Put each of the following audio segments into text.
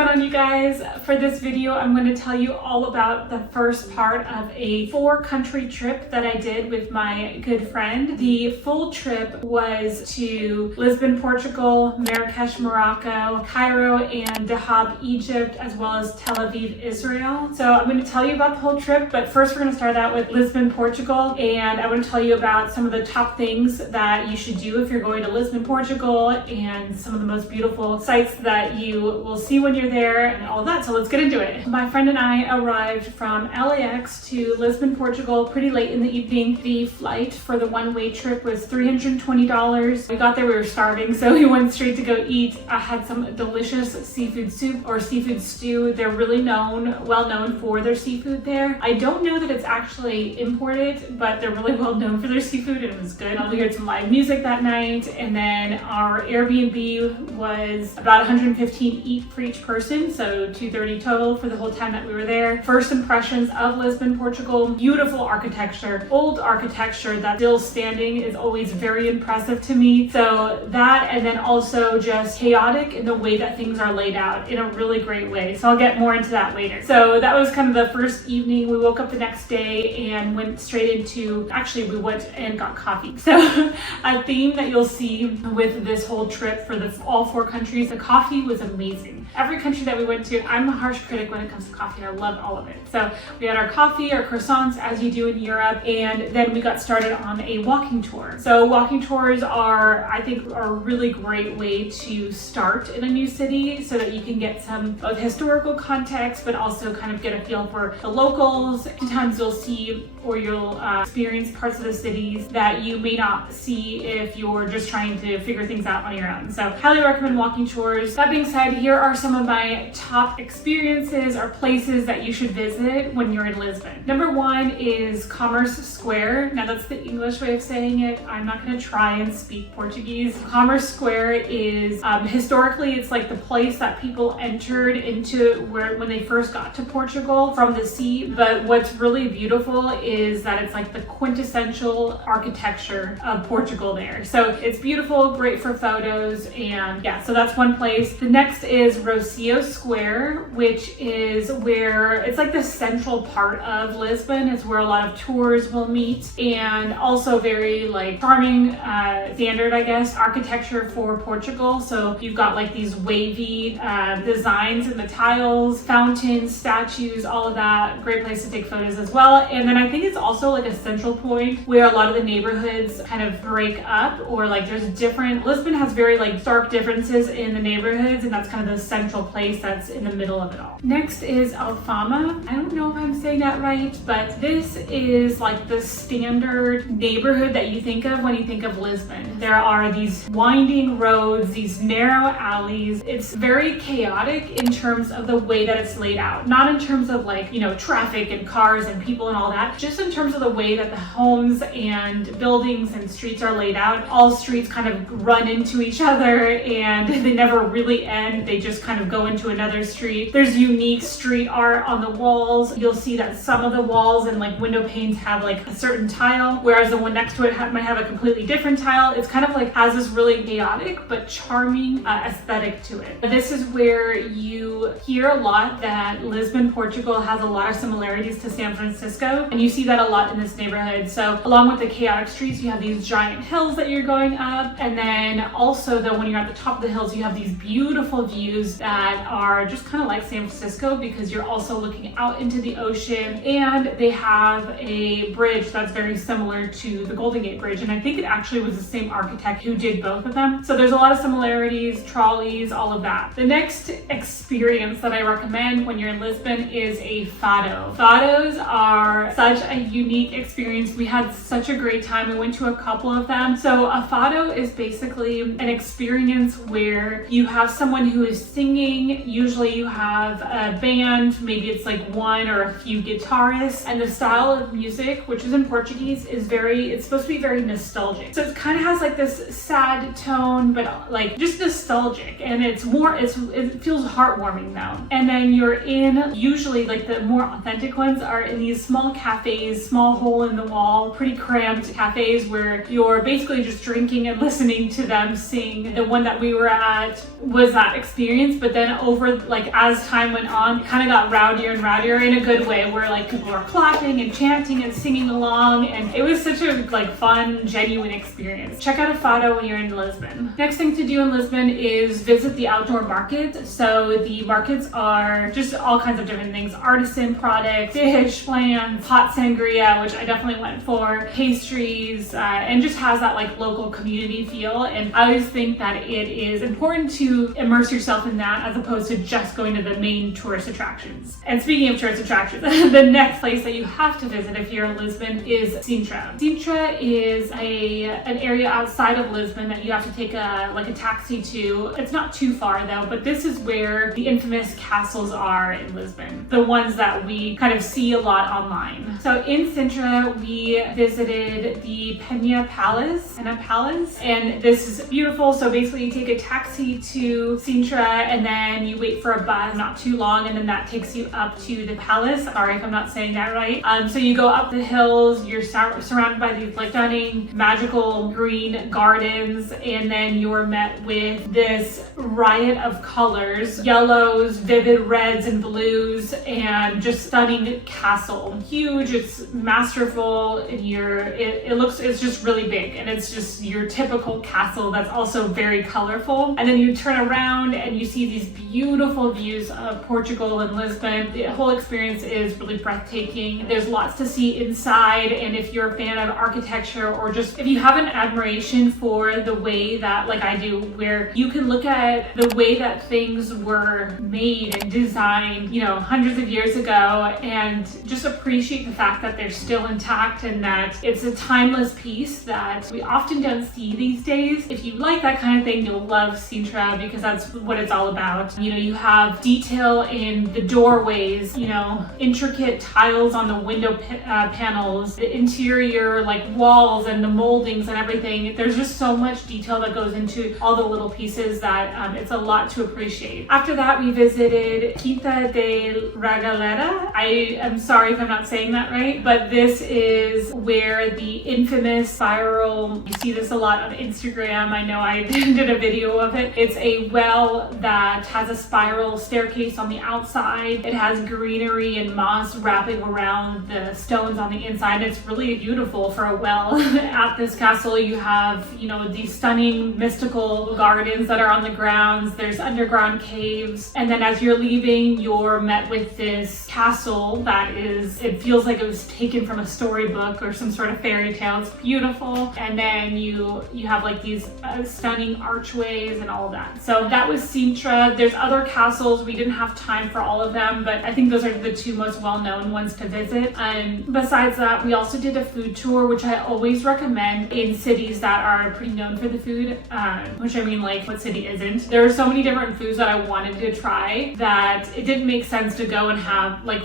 going on, you guys? For this video, I'm going to tell you all about the first part of a 4-country trip that I did with my good friend. The full trip was to Lisbon, Portugal, Marrakesh, Morocco, Cairo and Dahab, Egypt, as well as Tel Aviv, Israel. So I'm going to tell you about the whole trip, but first we're going to start out with Lisbon, Portugal, and I want to tell you about some of the top things that you should do if you're going to Lisbon, Portugal, and some of the most beautiful sites that you will see when you're there and all that. So let's get into it. My friend and I arrived from LAX to Lisbon, Portugal pretty late in the evening. The flight for the one-way trip was $320. We got there, we were starving, so we went straight to go eat. I had some delicious seafood soup or seafood stew. They're really well known for their seafood there. I don't know that it's actually imported, but they're really well known for their seafood and it was good. We heard some live music that night, and then our Airbnb was about $115 each for each person, so $230 total for the whole time that we were there. First impressions of Lisbon, Portugal: beautiful architecture, old architecture that's still standing is always very impressive to me. So that, and then also just chaotic in the way that things are laid out in a really great way. So I'll get more into that later. So that was kind of the first evening. We woke up the next day and went straight into, actually we went and got coffee. So a theme that you'll see with this whole trip for all 4 countries, the coffee was amazing. Every country that we went to, I'm a harsh critic when it comes to coffee. I love all of it. So we had our coffee, our croissants, as you do in Europe, and then we got started on a walking tour. So walking tours are, I think, are a really great way to start in a new city so that you can get some both historical context, but also kind of get a feel for the locals. Sometimes you'll see or you'll experience parts of the cities that you may not see if you're just trying to figure things out on your own. So highly recommend walking tours. That being said, here are some of my top experiences or places that you should visit when you're in Lisbon. Number 1 is Commerce Square. Now that's the English way of saying it. I'm not going to try and speak Portuguese. Commerce Square is historically, it's like the place that people entered into when they first got to Portugal from the sea. But what's really beautiful is that it's like the quintessential architecture of Portugal there. So it's beautiful, great for photos, and yeah, so that's one place. The next is Rocio Square, which is where it's like the central part of Lisbon. It's where a lot of tours will meet, and also very like charming, standard, I guess, architecture for Portugal. So you've got like these wavy designs in the tiles, fountains, statues, all of that. Great place to take photos as well. And then I think it's also like a central point where a lot of the neighborhoods kind of break up, or like there's different, Lisbon has very like stark differences in the neighborhoods, and that's kind of the central place that's in the middle of it all. Next is Alfama. I don't know if I'm saying that right, but this is like the standard neighborhood that you think of when you think of Lisbon. There are these winding roads, these narrow alleys. It's very chaotic in terms of the way that it's laid out. Not in terms of like, you know, traffic and cars and people and all that, just in terms of the way that the homes and buildings and streets are laid out. All streets kind of run into each other and they never really end. They just kind of go into another street. There's unique street art on the walls. You'll see that some of the walls and like window panes have like a certain tile, whereas the one next to it might have a completely different tile. It's kind of like has this really chaotic but charming aesthetic to it. This is where you hear a lot that Lisbon, Portugal has a lot of similarities to San Francisco, and you see that a lot in this neighborhood. So along with the chaotic streets, you have these giant hills that you're going up, and then also though when you're at the top of the hills, you have these beautiful views that are just kind of like San Francisco because you're also looking out into the ocean, and they have a bridge that's very similar to the Golden Gate Bridge, and I think it actually was the same architect who did both of them. So there's a lot of similarities, trolleys, all of that. The next experience that I recommend when you're in Lisbon is a fado. Fados are such a unique experience. We had such a great time. We went to a couple of them. So a fado is basically an experience where you have someone who is singing. Usually you have a band, maybe it's like one or a few guitarists, and the style of music, which is in Portuguese, is it's supposed to be very nostalgic. So it kind of has like this sad tone, but like just nostalgic, and it feels heartwarming though. And then you're in, usually like the more authentic ones are in these small cafes these small hole in the wall, pretty cramped cafes where you're basically just drinking and listening to them sing. The one that we were at was that experience, but then over like as time went on, it kind of got rowdier and rowdier in a good way, where like people were clapping and chanting and singing along, and it was such a like fun, genuine experience. Check out a fado when you're in Lisbon. Next thing to do in Lisbon is visit the outdoor market. So the markets are just all kinds of different things: artisan products, fish, plants, hot sangria, which I definitely went for, pastries, and just has that like local community feel. And I always think that it is important to immerse yourself in that as opposed to just going to the main tourist attractions. And speaking of tourist attractions, the next place that you have to visit if you're in Lisbon is Sintra. Sintra is an area outside of Lisbon that you have to take a taxi to. It's not too far though, but this is where the infamous castles are in Lisbon, the ones that we kind of see a lot online. So in Sintra, we visited the Penha Palace, and this is beautiful. So basically you take a taxi to Sintra and then you wait for a bus, not too long, and then that takes you up to the palace. Sorry if I'm not saying that right. So you go up the hills, you're surrounded by these like stunning, magical green gardens, and then you're met with this riot of colors: yellows, vivid reds and blues, and just stunning castle. Huge, it's masterful, and it's just really big, and it's just your typical castle that's also very colorful. And then you turn around and you see these beautiful views of Portugal and Lisbon. The whole experience is really breathtaking. There's lots to see inside, and if you're a fan of architecture, or just if you have an admiration for the way that, like I do, where you can look at the way that things were made and designed, hundreds of years ago, and just appreciate the fact that they're still intact and that it's a timeless piece that we often don't see these days. If you like that kind of thing, you'll love Sintra, because that's what it's all about. You have detail in the doorways, intricate tiles on the window panels, the interior like walls and the moldings and everything. There's just so much detail that goes into all the little pieces that it's a lot to appreciate. After that, we visited Quinta de Ragalera. I am sorry if I'm not saying that right, but this is where the infamous spiral, you see this a lot on Instagram. I know I did a video of it. It's a well that has a spiral staircase on the outside. It has greenery and moss wrapping around the stones on the inside. It's really beautiful for a well. At this castle, you have, these stunning mystical gardens that are on the grounds. There's underground caves. And then as you're leaving, you're met with this castle that it feels like it was taken from a storybook or some sort of fairy tale. It's beautiful. And then you have like these stunning archways and all of that. So that was Sintra. There's other castles. We didn't have time for all of them, but I think those are the two most well-known ones to visit. And besides that, we also did a food tour, which I always recommend in cities that are pretty known for the food, which I mean, like, what city isn't? There are so many different foods that I wanted to try that it didn't make sense to go and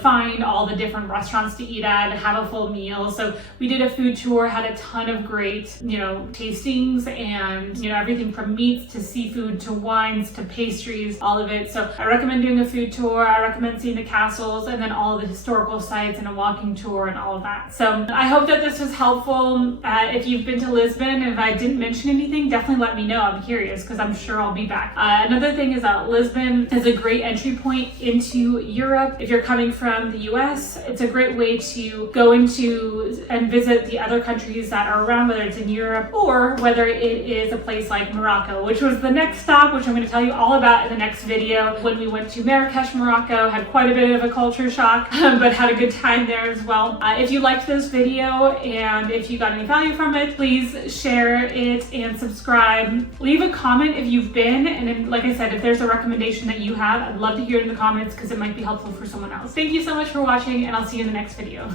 find all the different restaurants to eat at and have a full meal. So we did a food tour, had a ton of great, tastings, and, everything from meats to seafood to wines to pastries, all of it. So I recommend doing a food tour. I recommend seeing the castles and then all of the historical sites and a walking tour and all of that. So I hope that this was helpful. If you've been to Lisbon, and if I didn't mention anything, definitely let me know. I'm curious, because I'm sure I'll be back. Another thing is that Lisbon is a great entry point into Europe. If you're coming from the US, it's a great way to go into and visit the other countries that are around, whether it's in Europe or whether it is a place like Morocco, which was the next stop, which I'm going to tell you all about in the next video. When we went to Marrakesh, Morocco, had quite a bit of a culture shock, but had a good time there as well. If you liked this video and if you got any value from it, please share it and subscribe. Leave a comment if you've been, and then, like I said, if there's a recommendation that you have, I'd love to hear it in the comments, because it might be helpful for someone else. Thank you so much for watching, and I'll see you in the next video.